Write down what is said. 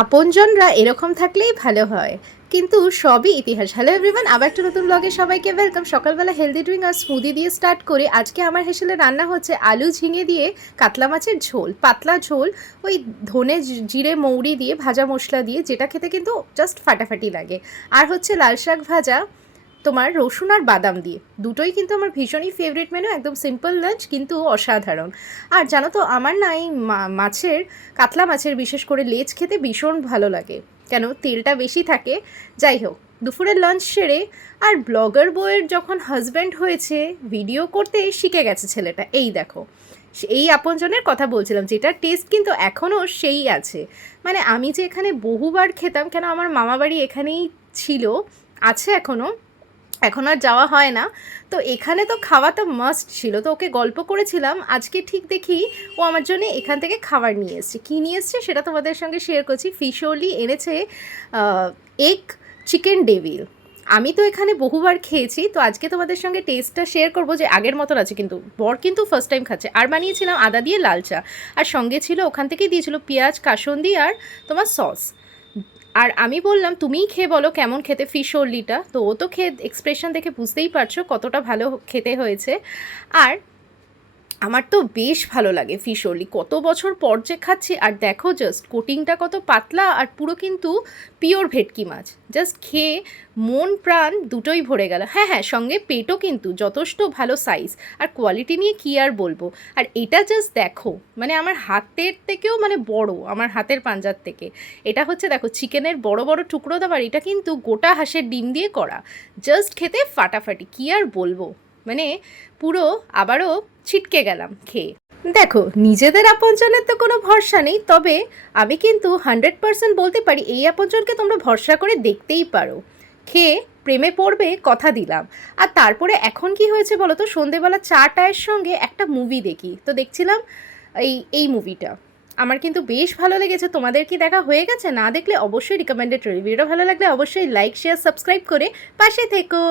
আপনজনরা এরকম থাকলেই ভালো হয়, কিন্তু সবই ইতিহাস। হ্যালো এভরিওয়ান, আবার একটা নতুন ব্লগে সবাইকে ওয়েলকাম। সকালবেলা হেলদি ড্রিঙ্ক আর স্মুদি দিয়ে স্টার্ট করে আজকে আমার হেসেলে রান্না হচ্ছে আলু ঝিঙে দিয়ে কাতলা মাছের ঝোল, পাতলা ঝোল, ওই ধনে জিরে মৌরি দিয়ে ভাজা মশলা দিয়ে, যেটা খেতে কিন্তু জাস্ট ফাটাফাটি লাগে। আর হচ্ছে লাল শাক ভাজা তোমার রসুন আর বাদাম দিয়ে, দুটোই কিন্তু আমার ভীষণই ফেভারিট মেনু। একদম সিম্পল লাঞ্চ কিন্তু অসাধারণ। আর জানো তো আমার না এই মাছের, কাতলা মাছের বিশেষ করে লেজ খেতে ভীষণ ভালো লাগে, কেন তেলটা বেশি থাকে। যাই হোক, দুপুরের লাঞ্চ সেরে আর ব্লগার বইয়ের যখন হাজব্যান্ড হয়েছে, ভিডিও করতে শিখে গেছে ছেলেটা। এই দেখো, এই আপনজনের কথা বলছিলাম, যেটার টেস্ট কিন্তু এখনও সেই আছে। মানে আমি যে এখানে বহুবার খেতাম, কেন আমার মামাবাড়ি এখানেই ছিল, আছে এখনও, এখন আর যাওয়া হয় না। তো এখানে তো খাওয়া তো মাস্ট ছিল। তো ওকে গল্প করেছিলাম, আজকে ঠিক দেখি ও আমার জন্য এখান থেকে খাবার নিয়ে এসছে। কী নিয়ে এসছে সেটা তোমাদের সঙ্গে শেয়ার করছি। ফিশওলি এনেছে এগ চিকেন ডেভিল। আমি তো এখানে বহুবার খেয়েছি, তো আজকে তোমাদের সঙ্গে টেস্টটা শেয়ার করবো যে আগের মতন আছে। কিন্তু বর কিন্তু ফার্স্ট টাইম খাচ্ছে। আর বানিয়েছিলাম আদা দিয়ে লাল চা, আর সঙ্গে ছিল, ওখান থেকেই দিয়েছিল পেঁয়াজ, কাসুন্দি আর তোমার সস। আর আমি বললাম তুমিই খেয়ে বলো কেমন খেতে ফিশওলিটা। তো ও তো খেয়ে এক্সপ্রেশন দেখে বুঝতেই পারছো কতটা ভালো খেতে হয়েছে। আর আমার তো বেশ ভালো লাগে ফিশওলি, কত বছর পর যে খাচ্ছি। আর দেখো জাস্ট কোটিংটা কত পাতলা, আর পুরো কিন্তু পিওর ভেটকি মাছ। জাস্ট খেয়ে মন প্রাণ দুটোই ভরে গেল। হ্যাঁ হ্যাঁ, সঙ্গে পেটও কিন্তু যথেষ্ট ভালো সাইজ, আর কোয়ালিটি নিয়ে কী আর বলবো। আর এটা জাস্ট দেখো, মানে আমার হাতের থেকেও মানে বড়, আমার হাতের পাঞ্জার থেকে। এটা হচ্ছে দেখো চিকেনের বড় বড় টুকরো দেওয়ার, এটা কিন্তু গোটা হাঁসের ডিম দিয়ে করা। জাস্ট খেতে ফাটাফাটি, কী আর বলবো। মানে পুরো আবারও ছিটকে গেলাম খেয়ে। দেখো, নিজেদের আপনজনের তো কোনো ভরসা নেই, তবে আমি কিন্তু 100% বলতে পারি এই আপনজনকে তোমরা ভরসা করে দেখতেই পারো। খেয়ে প্রেমে পড়বে, কথা দিলাম। আর তারপরে এখন কি হয়েছে বলো তো, সন্ধেবেলা চা টায়ের সঙ্গে একটা মুভি দেখি, তো দেখছিলাম এই মুভিটা। আমার কিন্তু বেশ ভালো লেগেছে। তোমাদের কি দেখা হয়ে গেছে? না দেখলে অবশ্যই রিকমেন্ডেড। রিভিউটা ভালো লাগলে অবশ্যই লাইক, শেয়ার, সাবস্ক্রাইব করে পাশে থেকো।